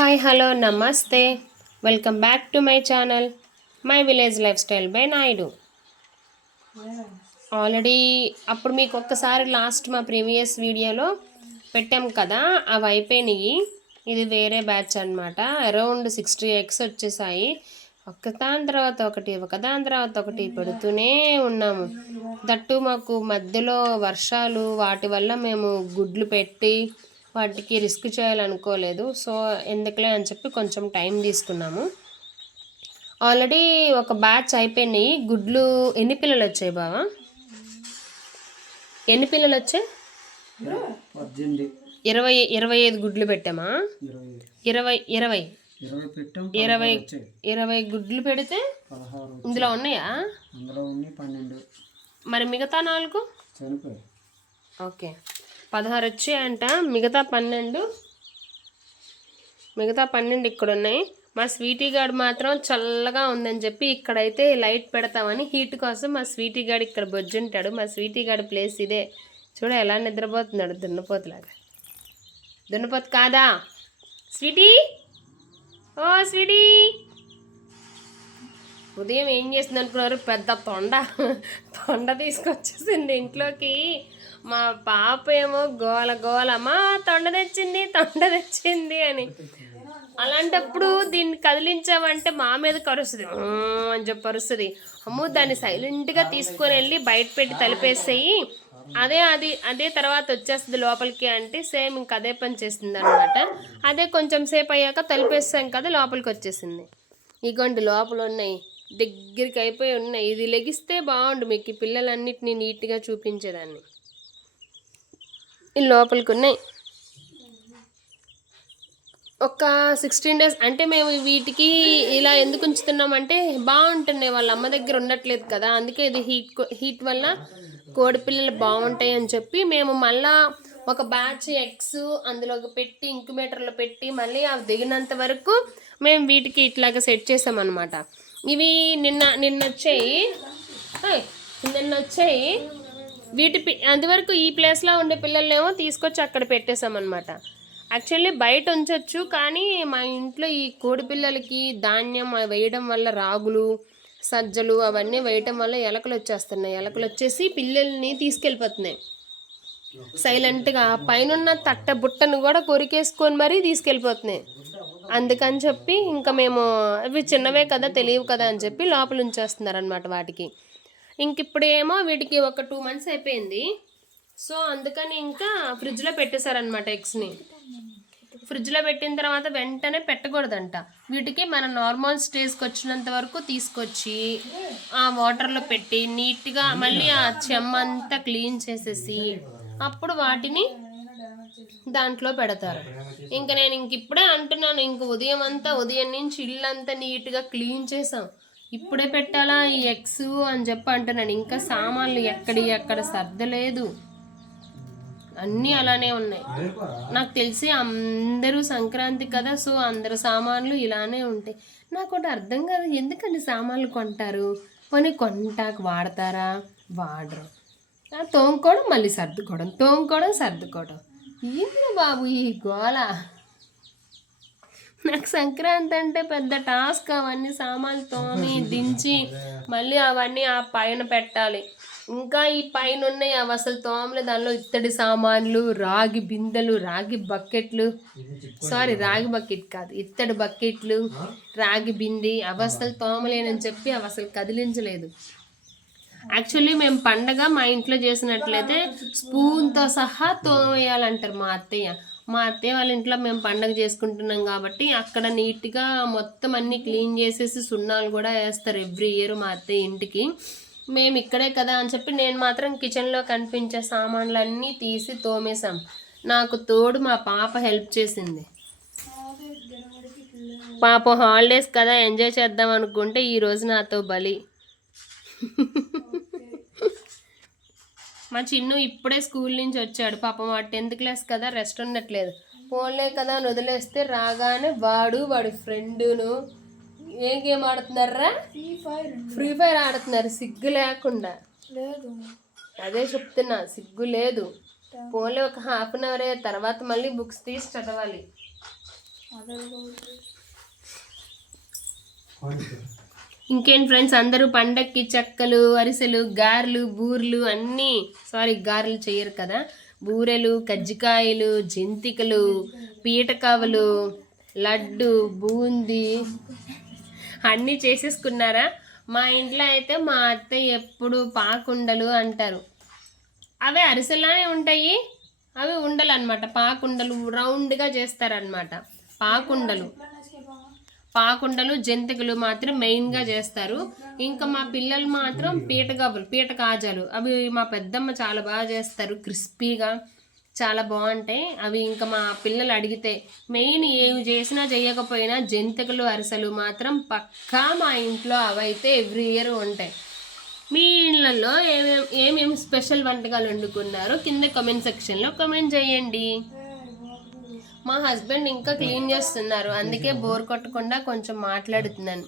Hi hello namaste. Welcome back to my channel. My village lifestyle by Naidu. Already అప్పుడు మీకు ఒక్కసారి last మా previous వీడియోలో పెట్టాం కదా అవి అయిపోయినాయి. ఇది వేరే బ్యాచ్ అనమాట అరౌండ్ సిక్స్టీ ఎక్స్ వచ్చేసాయి. ఒకదాని తర్వాత ఒకటి ఒకదాని తర్వాత ఒకటి పెడుతూనే ఉన్నాము. దట్టు మాకు మధ్యలో వర్షాలు వాటి వల్ల మేము గుడ్లు పెట్టి వాటికి రిస్క్ చేయాలనుకోలేదు. సో ఎందుకులే అని చెప్పి కొంచెం టైం తీసుకున్నాము. ఆల్రెడీ ఒక బ్యాచ్ అయిపోయినాయి. గుడ్లు ఎన్ని పిల్లలు వచ్చాయి బావా? ఎన్ని పిల్లలు వచ్చాయి? ఇరవై ఇరవై ఐదు గుడ్లు పెట్టామా? ఇరవై ఇరవై ఇరవై. ఇరవై గుడ్లు పెడితే ఇందులో ఉన్నాయా? మరి మిగతా నాలుగు? ఓకే. పదహారు వచ్చాయంట మిగతా పన్నెండు. మిగతా పన్నెండు ఇక్కడ ఉన్నాయి మా స్వీటీ గార్డ్ మాత్రం చల్లగా ఉందని చెప్పి ఇక్కడైతే లైట్ పెడతామని హీట్ కోసం మా స్వీటీ గార్డ్ ఇక్కడ బొజ్జుంటాడు. మా స్వీటీ గార్డ్ ప్లేస్ ఇదే. చూడ ఎలా నిద్రపోతున్నాడు దున్నపోతులాగా. దున్నపోతు కాదా? స్వీటీ? ఓ స్వీటీ! ఉదయం ఏం చేసింది అనుకున్నారు పెద్ద తొండ. తొండ తీసుకొచ్చేసింది ఇంట్లోకి. మా పాప ఏమో గోల గోల మా తొండ తెచ్చింది తొండ తెచ్చింది అని. అలాంటప్పుడు దీన్ని కదిలించామంటే మా మీద కరుస్తుంది. అని చెప్పి అరుస్తుంది. అమ్మో దాన్ని సైలెంట్గా తీసుకొని వెళ్ళి బయట పెట్టి తలిపేసేయి. అదే అది అదే తర్వాత వచ్చేస్తుంది లోపలికి అంటే సేమ్ ఇంక అదే పని చేస్తుంది అనమాట అదే కొంచెం సేపు అయ్యాక తలిపేస్తాం కదా లోపలికి వచ్చేసింది. ఇగోండి లోపల ఉన్నాయి దగ్గరికి అయిపోయి ఉన్నాయి. ఇది లెగిస్తే బాగుండు మీకు ఈ పిల్లలన్నిటిని నీట్గా చూపించేదాన్ని. ఈ లోపలికి ఉన్నాయి. ఒక సిక్స్టీన్ డేస్ అంటే మేము వీటికి ఇలా ఎందుకు ఉంచుతున్నామంటే బాగుంటున్నాయి. వాళ్ళ అమ్మ దగ్గర ఉండట్లేదు కదా. అందుకే ఇది హీట్ హీట్ వల్ల కోడి పిల్లలు బాగుంటాయి అని చెప్పి మేము మళ్ళా ఒక బ్యాచ్ ఎగ్స్ అందులో పెట్టి ఇంక్యుబేటర్లో పెట్టి మళ్ళీ అవి దిగినంత వరకు మేము వీటికి ఇట్లాగా సెట్ చేసామన్నమాట. ఇవి నిన్న నిన్న వచ్చాయి. నిన్న వచ్చాయి. వీటి పి- అంతవరకు ఈ ప్లేస్లో ఉండే పిల్లల్నేమో తీసుకొచ్చి అక్కడ పెట్టేశామన్నమాట. యాక్చువల్లీ బయట ఉంచొచ్చు కానీ మా ఇంట్లో ఈ కోడి పిల్లలకి ధాన్యం వేయడం వల్ల రాగులు సజ్జలు అవన్నీ వేయటం వల్ల ఎలకలు వచ్చేస్తున్నాయి. ఎలకలు వచ్చేసి పిల్లల్ని తీసుకెళ్ళిపోతున్నాయి. సైలెంట్గా పైన తట్ట బుట్టను కూడా కొరికేసుకొని మరీ తీసుకెళ్ళిపోతున్నాయి. అందుకని చెప్పి ఇంకా మేము అవి చిన్నవే కదా తెలియవు కదా అని చెప్పి లోపల ఉంచేస్తున్నారు అనమాట వాటికి. ఇంక ఇప్పుడేమో వీటికి ఒక టూ మంత్స్ అయిపోయింది. సో అందుకని ఇంకా ఫ్రిడ్జ్లో పెట్టేశారనమాట ఎగ్స్ని. ఫ్రిడ్జ్లో పెట్టిన తర్వాత వెంటనే పెట్టకూడదంట. వీటికి మన నార్మల్ స్టేజ్కి వచ్చినంత వరకు తీసుకొచ్చి ఆ వాటర్లో పెట్టి నీట్గా మళ్ళీ ఆ చెమ్మ అంతా క్లీన్ చేసేసి అప్పుడు వాటిని దాంట్లో పెడతారు. ఇంకా నేను ఇంక ఇప్పుడే అంటున్నాను ఇంక ఉదయం అంతా ఉదయం నుంచి ఇల్లంతా నీట్గా క్లీన్ చేసాం ఇప్పుడే పెట్టాలా ఈ ఎగ్స్ అని చెప్పి అంటున్నాను. ఇంకా సామాన్లు ఎక్కడి ఎక్కడ సర్దలేదు. అన్నీ అలానే ఉన్నాయి. నాకు తెలిసి అందరూ సంక్రాంతి కదా సో అందరు సామాన్లు ఇలానే ఉంటాయి. నాకు ఒకటి అర్థం కాదు ఎందుకండి సామాన్లు కొంటారు? పోనీ కొంటాకు వాడతారా? వాడరు. తోముకోవడం మళ్ళీ సర్దుకోవడం తోముకోవడం సర్దుకోవడం. ఏంటి బాబు ఈ గోల? నాకు సంక్రాంతి అంటే పెద్ద టాస్క్ అవన్నీ సామాన్లు తోమి దించి మళ్ళీ అవన్నీ ఆ పైన పెట్టాలి. ఇంకా ఈ పైన ఉన్నాయి అవి అసలు తోమలే. దానిలో ఇత్తడి సామాన్లు రాగి బిందెలు రాగి బకెట్లు. సారీ రాగి బకెట్ కాదు ఇత్తడి బకెట్లు రాగి బింది. అవి అసలు తోమలేనని చెప్పి అవి అసలు కదిలించలేదు. యాక్చువల్లీ మేము పండగ మా ఇంట్లో చేసినట్లయితే స్పూన్తో సహా తోమేయాలంటారు మా అత్తయ్య. మా అత్తయ్య వాళ్ళ ఇంట్లో మేము పండగ చేసుకుంటున్నాం కాబట్టి అక్కడ నీట్గా మొత్తం అన్ని క్లీన్ చేసేసి సున్నాలు కూడా వేస్తారు ఎవ్రీ ఇయర్ మా అత్తయ్య ఇంటికి. మేము ఇక్కడే కదా అని చెప్పి నేను మాత్రం కిచెన్లో కనిపించే సామాన్లన్నీ తీసి తోమేశాం. నాకు తోడు మా పాప హెల్ప్ చేసింది. పాపం హాలిడేస్ కదా ఎంజాయ్ చేద్దాం అనుకుంటే ఈరోజు నాతో బలి. మా చిన్ను ఇప్పుడే స్కూల్ నుంచి వచ్చాడు. పాపం వాడు టెన్త్ క్లాస్ కదా రెస్ట్ ఉండట్లేదు. ఫోన్లే కదా అని వదిలేస్తే రాగానే వాడు వాడి ఫ్రెండును ఏ గేమ్ ఆడుతున్నారా ఫ్రీ ఫైర్ ఆడుతున్నారు. సిగ్గు లేకుండా. లేదు. అదే చెప్తున్నా సిగ్గు లేదు. ఫోన్లో ఒక హాఫ్ అన్ అవరే తర్వాత మళ్ళీ బుక్స్ తీసి చదవాలి. ఇంకేం ఫ్రెండ్స్ అందరూ పండక్కి చెక్కలు అరిసెలు గారెలు బూరెలు అన్నీ సారీ గారెలు చేయరు కదా. బూరెలు కజ్జికాయలు జంతికలు పీటకావలు లడ్డు బూందీ అన్నీ చేసేసుకున్నారా? మా ఇంట్లో అయితే మా అత్తయ్య ఎప్పుడు పాకుండలు అంటారు. అవే అరిసెలానే ఉంటాయి అవి ఉండలు అనమాట పాకుండలు రౌండ్గా చేస్తారనమాట పాకుండలు. పాకుండలు జంతికలు మాత్రం మెయిన్గా చేస్తారు. ఇంకా మా పిల్లలు మాత్రం పీటగవ్వలు పీట కాజాలు అవి మా పెద్దమ్మ చాలా బాగా చేస్తారు క్రిస్పీగా. చాలా బాగుంటాయి. అవి ఇంకా మా పిల్లలు అడిగితే మెయిన్ ఏమి చేసినా చేయకపోయినా జంతికలు అరిసెలు మాత్రం పక్కా మా ఇంట్లో అవైతే ఎవ్రీ ఇయర్ ఉంటాయి. మీ ఇళ్ళల్లో ఏమేమి ఏమేమి స్పెషల్ వంటకాలు వండుకున్నారో కింద కమెంట్ సెక్షన్లో కమెంట్ చేయండి. మా హస్బెండ్ ఇంకా క్లీన్ చేస్తున్నారు. అందుకే బోర్ కొట్టకుండా కొంచెం మాట్లాడుతున్నాను.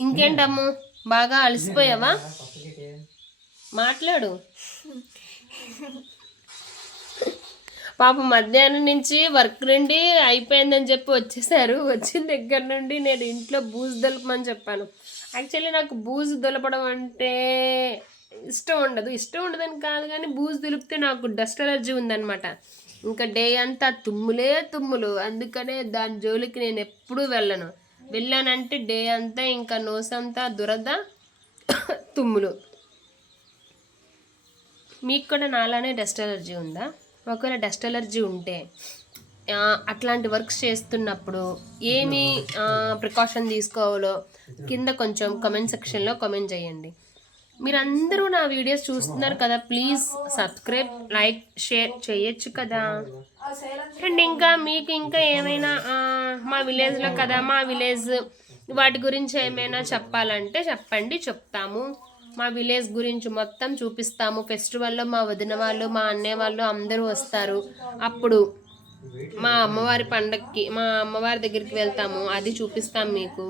ఇంకేంటమ్ము? బాగా అలసిపోయావా? మాట్లాడు. పాప మధ్యాహ్నం నుంచి వర్క్ నుండి అయిపోయిందని చెప్పి వచ్చేసారు. వచ్చిన దగ్గర నుండి నేను ఇంట్లో బూజు దులపమని చెప్పాను. యాక్చువల్లీ నాకు బూజు దులపడం అంటే ఇష్టం ఉండదు. ఇష్టం ఉండదని కాదు కానీ బూజు దులిపితే నాకు డస్ట్ అలర్జీ ఉందన్నమాట. ఇంకా డే అంతా తుమ్ములే తుమ్ములు. అందుకనే దాని జోలికి నేను ఎప్పుడూ వెళ్ళను. వెళ్ళానంటే డే అంతా ఇంకా నోసంతా దురద తుమ్ములు. మీకు కూడా నాలానే డస్ట్ అలర్జీ ఉందా? ఒకవేళ డస్ట్ అలర్జీ ఉంటే అట్లాంటి వర్క్స్ చేస్తున్నప్పుడు ఏమి ప్రికాషన్ తీసుకోవాలో కింద కొంచెం కమెంట్ సెక్షన్లో కమెంట్ చేయండి. మీరందరూ నా వీడియోస్ చూస్తున్నారు కదా ప్లీజ్ సబ్స్క్రైబ్ లైక్ షేర్ చేయొచ్చు కదా. అండ్ ఇంకా మీకు ఇంకా ఏమైనా మా విలేజ్లో కదా మా విలేజ్ వాటి గురించి ఏమైనా చెప్పాలంటే చెప్పండి చెప్తాము. మా విలేజ్ గురించి మొత్తం చూపిస్తాము. ఫెస్టివల్లో మా వదిన వాళ్ళు మా అన్నయ్య వాళ్ళు అందరూ వస్తారు. అప్పుడు మా అమ్మవారి పండక్కి మా అమ్మవారి దగ్గరికి వెళ్తాము. అది చూపిస్తాం మీకు.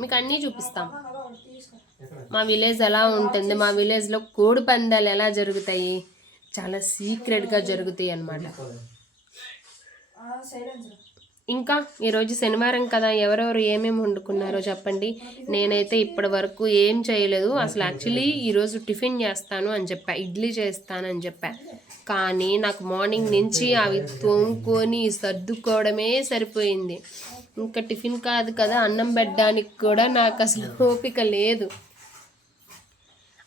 మీకు అన్నీ చూపిస్తాం. మా విలేజ్ ఎలా ఉంటుంది? మా విలేజ్లో కోడి పందాలు ఎలా జరుగుతాయి? చాలా సీక్రెట్గా జరుగుతాయి అన్నమాట. ఇంకా ఈరోజు శనివారం కదా ఎవరెవరు ఏమేమి వండుకున్నారో చెప్పండి. నేనైతే ఇప్పటి వరకు ఏం చేయలేదు. అసలు యాక్చువల్లీ ఈరోజు టిఫిన్ చేస్తాను అని చెప్పా ఇడ్లీ చేస్తాను అని చెప్పా. కానీ నాకు మార్నింగ్ నుంచి అవి తోముకొని సర్దుకోవడమే సరిపోయింది. ఇంకా టిఫిన్ కాదు కదా అన్నం పెట్టడానికి కూడా నాకు అసలు ఓపిక లేదు.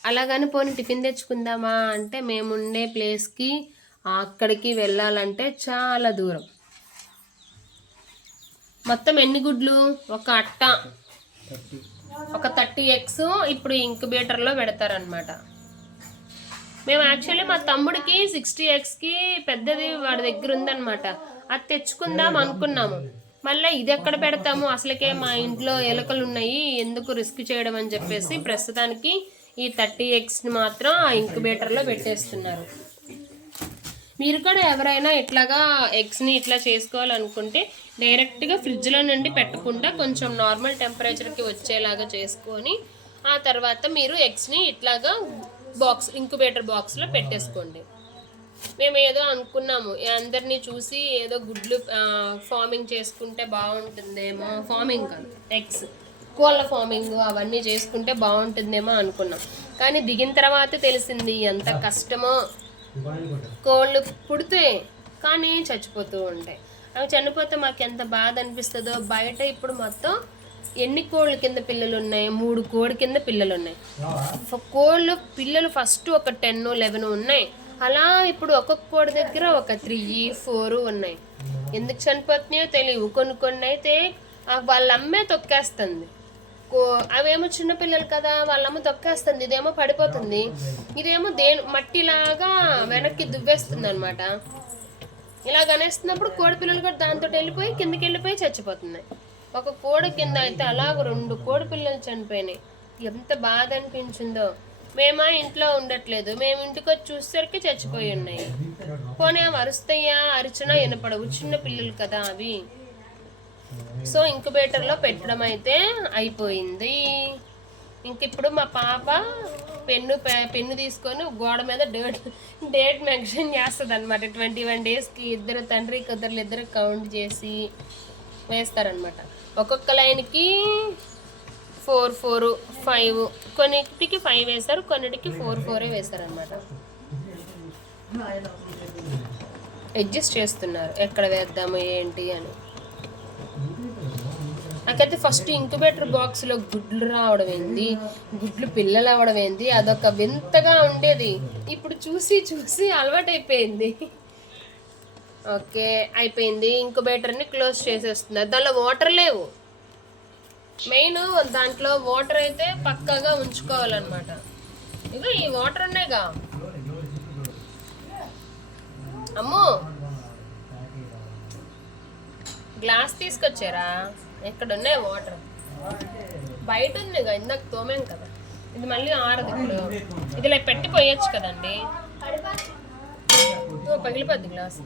అలాగని పోనీ టిఫిన్ తెచ్చుకుందామా అంటే మేముండే ప్లేస్కి అక్కడికి వెళ్ళాలంటే చాలా దూరం. మొత్తం ఎన్ని గుడ్లు? ఒక అట్ట. ఒక థర్టీ ఎగ్స్ ఇప్పుడు ఇంక్యుబేటర్లో పెడతారనమాట మేము యాక్చువల్లీ మా తమ్ముడికి సిక్స్టీ ఎగ్స్కి పెద్దది వాడి దగ్గర ఉందన్నమాట. అది తెచ్చుకుందాం అనుకున్నాము. మళ్ళీ ఇది ఎక్కడ పెడతాము? అసలుకే మా ఇంట్లో ఎలుకలు ఉన్నాయి ఎందుకు రిస్క్ చేయడం అని చెప్పేసి ప్రస్తుతానికి ఈ థర్టీ ఎగ్స్ని మాత్రం ఆ ఇంక్యుబేటర్లో పెట్టేస్తున్నారు. మీరు కూడా ఎవరైనా ఇట్లాగా ఎగ్స్ని ఇట్లా చేసుకోవాలనుకుంటే డైరెక్ట్గా ఫ్రిడ్జ్లో నుండి పెట్టకుండా కొంచెం నార్మల్ టెంపరేచర్కి వచ్చేలాగా చేసుకొని ఆ తర్వాత మీరు ఎగ్స్ని ఇట్లాగా బాక్స్ ఇంక్యుబేటర్ బాక్స్లో పెట్టేసుకోండి. మేము ఏదో అనుకున్నాము అందరినీ చూసి ఏదో గుడ్లు ఫార్మింగ్ చేసుకుంటే బాగుంటుందేమో ఫార్మింగ్ కాదు ఎగ్స్. కోళ్ళ ఫార్మింగ్ అవన్నీ చేసుకుంటే బాగుంటుందేమో అనుకున్నాం. కానీ దిగిన తర్వాత తెలిసింది ఎంత కష్టమో. కోళ్ళు పుడితే కానీ చచ్చిపోతూ ఉంటాయి. అవి చనిపోతే మాకు ఎంత బాధ అనిపిస్తుందో. బయట ఇప్పుడు మొత్తం ఎన్ని కోళ్ళ కింద పిల్లలు ఉన్నాయి మూడు కోడి కింద పిల్లలు ఉన్నాయి కోళ్ళు పిల్లలు ఫస్ట్ ఒక టెన్ లెవెన్ ఉన్నాయి. అలా ఇప్పుడు ఒక్కొక్క కోడి దగ్గర ఒక త్రీ ఫోర్ ఉన్నాయి. ఎందుకు చనిపోతున్నాయో తెలియవు కొన్ని కొన్ని అయితే వాళ్ళ అమ్మే తొక్కేస్తుంది. అవేమో చిన్నపిల్లలు కదా వాళ్ళమ్మ తొక్కేస్తుంది ఇదేమో పడిపోతుంది. ఇదేమో దే మట్టిలాగా వెనక్కి దువ్వేస్తుంది అనమాట ఇలా గనేస్తున్నప్పుడు కోడి పిల్లలు కూడా దాంతో వెళ్ళిపోయి కిందకి వెళ్ళిపోయి చచ్చిపోతున్నాయి. ఒక కోడి కింద అయితే అలాగ రెండు కోడి పిల్లలు చనిపోయినాయి. ఎంత బాధ అనిపించిందో. మేమా ఇంట్లో ఉండట్లేదు. మేము ఇంటికి వచ్చి చూసేసరికి చచ్చిపోయి ఉన్నాయి. పోనీ అరుస్తయ్యా అరిచినా వినపడవు. చిన్న పిల్లలు కదా అవి. సో ఇంక్యుబేటర్లో పెట్టడం అయితే అయిపోయింది. ఇంక ఇప్పుడు మా పాప పెన్ను పెన్ను తీసుకొని గోడ మీద డేట్ డేట్ మెన్షన్ చేస్తుంది అనమాట ట్వంటీ వన్ డేస్కి ఇద్దరు తండ్రి కుదరలు ఇద్దరు కౌంట్ చేసి వేస్తారనమాట ఒక్కొక్క లైన్కి ఫోర్ ఫోర్ ఫైవ్ కొన్నిటికి ఫైవ్ వేస్తారు కొన్నిటికి ఫోర్ ఫోరే వేస్తారనమాట అడ్జస్ట్ చేస్తున్నారు. ఎక్కడ వేద్దాము ఏంటి అని. నాకైతే ఫస్ట్ ఇంక్యుబేటర్ బాక్స్లో గుడ్లు రావడం ఏంది? గుడ్లు పిల్లలు అవడం ఏంది? అదొక వింతగా ఉండేది. ఇప్పుడు చూసి చూసి అలవాటైపోయింది. ఓకే అయిపోయింది. ఇంక్యుబేటర్ని క్లోజ్ చేసేస్తున్నారు దానిలో వాటర్ లేవు. మెయిన్ దాంట్లో వాటర్ అయితే పక్కాగా ఉంచుకోవాలన్నమాట. ఇగో ఈ వాటర్ ఉన్నాయిగా. అమ్మో! గ్లాస్ తీసుకొచ్చారా? ఎక్కడ ఉన్నాయి వాటర్. బయట ఉంది కదా ఇందాక తోమేం కదా. ఇది మళ్ళీ ఆరదు ఇప్పుడు. ఇది ఇలా పెట్టి పోయొచ్చు కదండి. పగిలిపోద్ది గ్లాస్.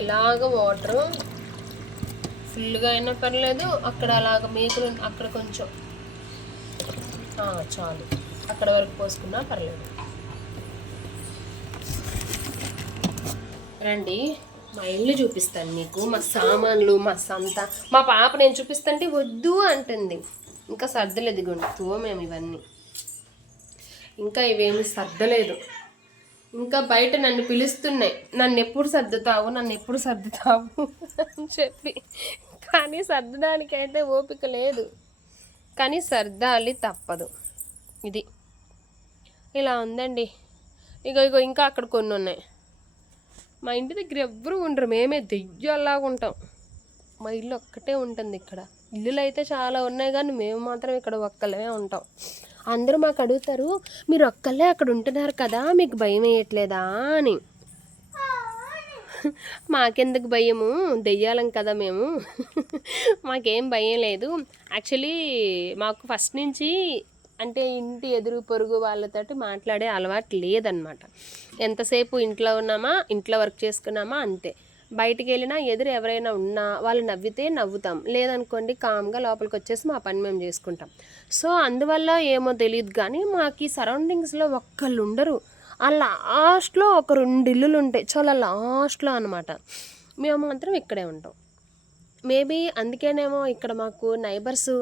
ఇలాగ వాటర్ ఫుల్గా అయినా పర్లేదు అక్కడ అలాగ మేకులు అక్కడ కొంచెం. చాలు. అక్కడ వరకు పోసుకున్నా పర్లేదు. రండి. మా ఇల్లు చూపిస్తాను నీకు మా సామాన్లు మా సంత. మా పాప నేను చూపిస్తుంటే వద్దు అంటుంది. ఇంకా సర్దలేదు ఇదిగోండి తోమేము ఇవన్నీ. ఇంకా ఇవేమి సర్దలేదు. ఇంకా బయట నన్ను పిలుస్తున్నాయి. నన్ను ఎప్పుడు సర్దుతావు నన్ను ఎప్పుడు సర్దుతావు అని చెప్పి. కానీ సర్దడానికైతే ఓపిక లేదు. కానీ సర్దాలి తప్పదు. ఇది. ఇలా ఉందండి. ఇగో ఇగో ఇంకా అక్కడ కొన్ని ఉన్నాయి మా ఇంటి దగ్గర ఎవ్వరూ ఉండరు. మేమే దెయ్యంలాగా ఉంటాం. మా ఇల్లు ఒక్కటే ఉంటుంది ఇక్కడ. ఇల్లులు అయితే చాలా ఉన్నాయి కానీ మేము మాత్రం ఇక్కడ ఒక్కలే ఉంటాం. అందరూ మాకు అడుగుతారు మీరు ఒక్కళ్ళే అక్కడ ఉంటున్నారు కదా మీకు భయం వేయట్లేదా? అని. మాకెందుకు భయము? దెయ్యాలం కదా మేము. మాకేం భయం లేదు. యాక్చువల్లీ మాకు ఫస్ట్ నుంచి అంటే ఇంటి ఎదురు పొరుగు వాళ్ళతోటి మాట్లాడే అలవాటు లేదనమాట ఎంతసేపు ఇంట్లో ఉన్నామా ఇంట్లో వర్క్ చేసుకున్నామా అంతే. బయటికి వెళ్ళినా ఎదురు ఎవరైనా ఉన్నా వాళ్ళు నవ్వితే నవ్వుతాం. లేదనుకోండి కామ్గా లోపలికి వచ్చేసి మా పని మేము చేసుకుంటాం. సో అందువల్ల ఏమో తెలియదు కానీ మాకు ఈ సరౌండింగ్స్లో ఒక్కళ్ళు ఉండరు ఆ లాస్ట్లో ఒక రెండు ఇల్లులు ఉంటాయి చాలా లాస్ట్లో అనమాట మేము మాత్రం ఇక్కడే ఉంటాం. మేబీ అందుకేనేమో ఇక్కడ మాకు నైబర్స్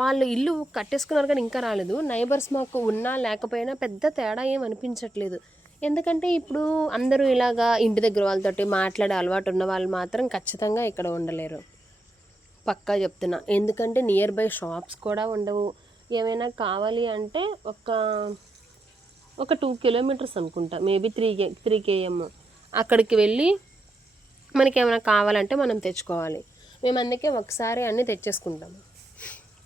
వాళ్ళు ఇల్లు కట్టేసుకున్నారు కానీ ఇంకా రాలేదు. నైబర్స్ మాకు ఉన్నా లేకపోయినా పెద్ద తేడా ఏం అనిపించట్లేదు. ఎందుకంటే ఇప్పుడు అందరూ ఇలాగా ఇంటి దగ్గర వాళ్ళతోటి మాట్లాడే అలవాటు ఉన్న వాళ్ళు మాత్రం ఖచ్చితంగా ఇక్కడ ఉండలేరు. పక్కా చెప్తున్నా. ఎందుకంటే నియర్ బై షాప్స్ కూడా ఉండవు. ఏమైనా కావాలి అంటే ఒక ఒక టూ కిలోమీటర్స్ అనుకుంటా. Maybe three K three KM అక్కడికి వెళ్ళి మనకి ఏమైనా కావాలంటే మనం తెచ్చుకోవాలి. మేము అందుకే ఒకసారి అన్నీ తెచ్చేసుకుంటాము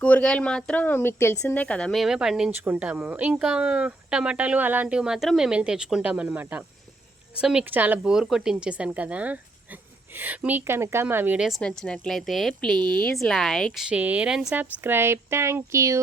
కూరగాయలు మాత్రం మీకు తెలిసిందే కదా మేమే పండించుకుంటాము. ఇంకా టమాటాలు అలాంటివి మాత్రం మేము వెళ్ళి తెచ్చుకుంటాం అనమాట సో మీకు చాలా బోర్ కొట్టించేసాను కదా. మీకు కనుక మా వీడియోస్ నచ్చినట్లయితే please like share and subscribe. Thank you.